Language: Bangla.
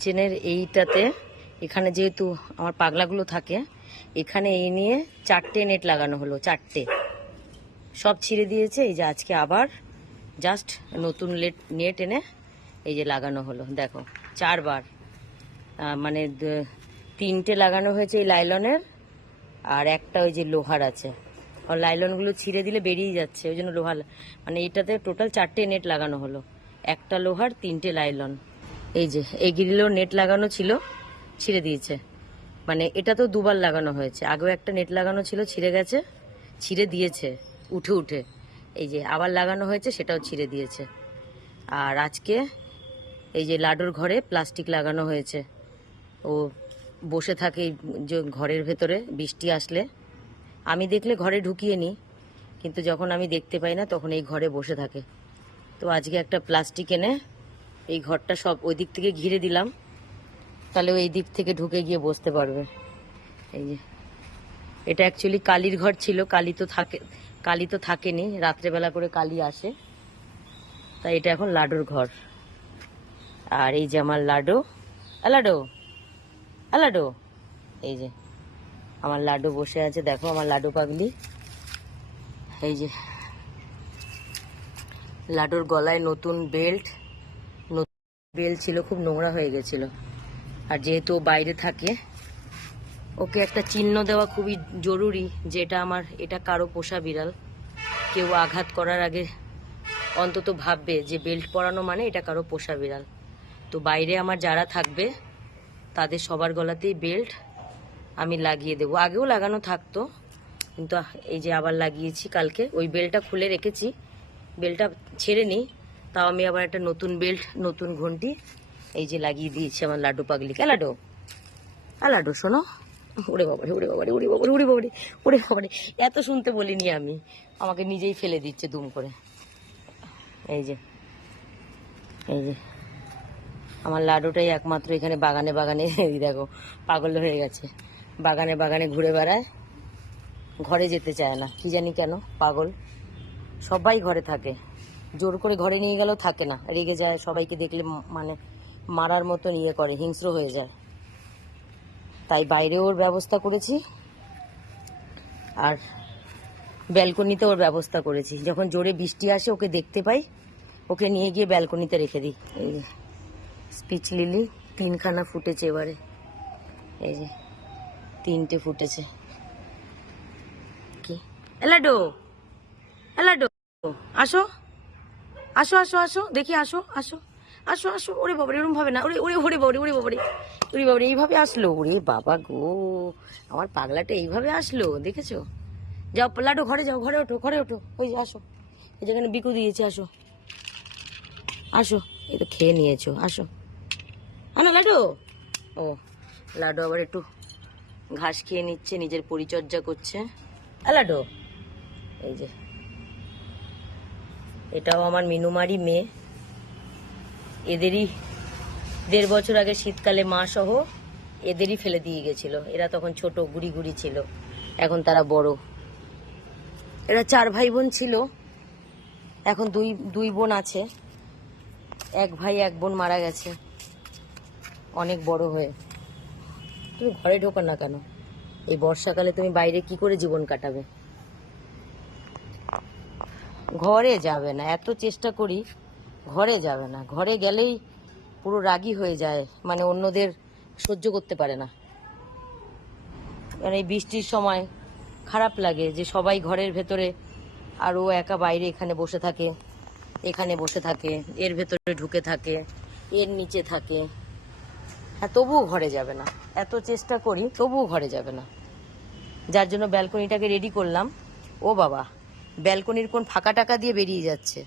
কিচেনের এইটাতে এখানে যেহেতু আমার পাগলাগুলো থাকে, এখানে এই নিয়ে 4টে নেট লাগানো হলো, 4টে সব ছিঁড়ে দিয়েছে। এই যে আজকে আবার জাস্ট নতুন নেট এনে এই যে লাগানো হলো, দেখো 4বার, মানে 3টে লাগানো হয়েছে এই লাইলনের, আর একটা ওই যে লোহার আছে। আর লাইলনগুলো ছিঁড়ে দিলে বেরিয়ে যাচ্ছে, ওই জন্য লোহার, মানে এটাতে টোটাল 4টে নেট লাগানো হলো, একটা লোহার 3টে লাইলন। এই যে এই গ্রিলেও নেট লাগানো ছিল, ছিঁড়ে দিয়েছে। মানে এটা তো 2বার লাগানো হয়েছে, আগেও একটা নেট লাগানো ছিল, ছিঁড়ে গেছে, ছিঁড়ে দিয়েছে উঠে উঠে। এই যে আবার লাগানো হয়েছে, সেটাও ছিঁড়ে দিয়েছে। আর আজকে এই যে লাডুর ঘরে প্লাস্টিক লাগানো হয়েছে, ও বসে থাকে যে ঘরের ভেতরে, বৃষ্টি আসলে আমি দেখলে ঘরে ঢুকিয়ে নিই, কিন্তু যখন আমি দেখতে পাই না তখন এই ঘরে বসে থাকে। তো আজকে একটা প্লাস্টিক এনে এই ঘরটা সব ওই দিক থেকে ঘিরে দিলাম, তাহলে ওই দিক থেকে ঢুকে গিয়ে বসতে পারবে। এই যে এটা অ্যাকচুয়ালি কালির ঘর ছিল, কালি তো থাকেনি, রাত্রেবেলা করে কালি আসে, তাই এটা এখন লাডুর ঘর। আর এই যে আমার লাডু, লাডু লাডু, এই যে আমার লাডু বসে আছে, দেখো আমার লাডু পাগলি। এই যে লাডুর গলায় নতুন বেল্ট ছিল, খুব নোংরা হয়ে গেছিল। আর যেহেতু বাইরে থাকে, ওকে একটা চিহ্ন দেওয়া খুবই জরুরি, যে এটা কারো পোষা বিড়াল। কেউ আঘাত করার আগে অন্তত ভাববে যে বেল্ট পরানো মানে এটা কারো পোষা বিড়াল। তো বাইরে আমার যারা থাকবে তাদের সবার গলাতেই বেল্ট আমি লাগিয়ে দেবো। আগেও লাগানো থাকতো, কিন্তু এই যে আবার লাগিয়েছি কালকে। ওই বেল্টটা খুলে রেখেছি, বেল্টটা ছেড়ে নিই, তাও আমি আবার একটা নতুন বেল্ট, নতুন ঘন্টি এই যে লাগিয়ে দিয়েছি আমার লাডু পাগলিকে। লাডু লাডু শোনো, ওরে বাবারে ওরে বাবারে ওরে বাবারে ওরে বাবারে ওরে বাবারে, এত শুনতে বলিনি আমি, আমাকে নিজেই ফেলে দিচ্ছে দুম করে। এই যে আমার লাডুটাই একমাত্র এখানে বাগানে বাগানে দেখো পাগল হয়ে গেছে, বাগানে বাগানে ঘুরে বেড়ায়, ঘরে যেতে চায় না, কি জানি কেন পাগল। সবাই ঘরে থাকে, জোর করে ঘরে নিয়ে গেলেও থাকে না, রেগে যায়, সবাইকে দেখলে মানে মারার মতন ইয়ে করে, হিংস্র হয়ে যায়। তাই বাইরে ওর ব্যবস্থা করেছি, আর ব্যালকনিতে ওর ব্যবস্থা করেছি। যখন জোরে বৃষ্টি আসে ওকে দেখতে পাই, ওকে নিয়ে গিয়ে ব্যালকনিতে রেখে দিই। এই যে স্পিচ লিলি 3খানা ফুটেছে এবারে, এই যে 3টে ফুটেছে। কি লাডু লাডু, আসো আসো আসো আসো দেখি, আসো আসো আসো আসো, ওরে বাবারে এরকম ভাবে না, ওরে ওরে ওরে বাবারে ওরে বাবারে ওরে বাবারে, এইভাবে আসলো, ওরে বাবা গো, আমার পাগলাটা এইভাবে আসলো, দেখেছো? যাও লাডু ঘরে যাও, ঘরে ওঠো, ঘরে ওঠো, ওই যে আসো, এই যেখানে বিকু দিয়েছে, আসো আসো, এই তো খেয়ে নিয়েছো, আসো আনো লাডু। ও লাডু আবার একটু ঘাস খেয়ে নিচ্ছে, নিজের পরিচর্যা করছে। লাডু, এই যে এটাও আমার মিনুমারি মেয়ে, এদেরই 1.5 বছর আগে শীতকালে মা সহ এদেরই ফেলে দিয়ে গেছিল। এরা তখন ছোট গুড়ি গুড়ি ছিল, এখন তারা বড়। এরা 4 ভাই বোন ছিল, এখন দুই বোন আছে, 1 ভাই 1 বোন মারা গেছে অনেক বড় হয়ে। তুমি ঘরে ঢোকো না কেন? এই বর্ষাকালে তুমি বাইরে কি করে জীবন কাটাবে? ঘরে যাবে না, এত চেষ্টা করি, ঘরে যাবে না, ঘরে গেলেই পুরো রাগী হয়ে যায়, মানে অন্যদের সহ্য করতে পারে না। মানে এই বৃষ্টির সময় খারাপ লাগে যে সবাই ঘরের ভেতরে, আর ও একা বাইরে এখানে বসে থাকে, এখানে বসে থাকে, এর ভেতরে ঢুকে থাকে, এর নিচে থাকে, হ্যাঁ তবুও ঘরে যাবে না। এত চেষ্টা করি তবুও ঘরে যাবে না, যার জন্য ব্যালকনিটাকে রেডি করলাম। ও বাবা, ব্যালকনির কোন ফাঁকা টাকা দিয়ে বেরিয়ে যাচ্ছে।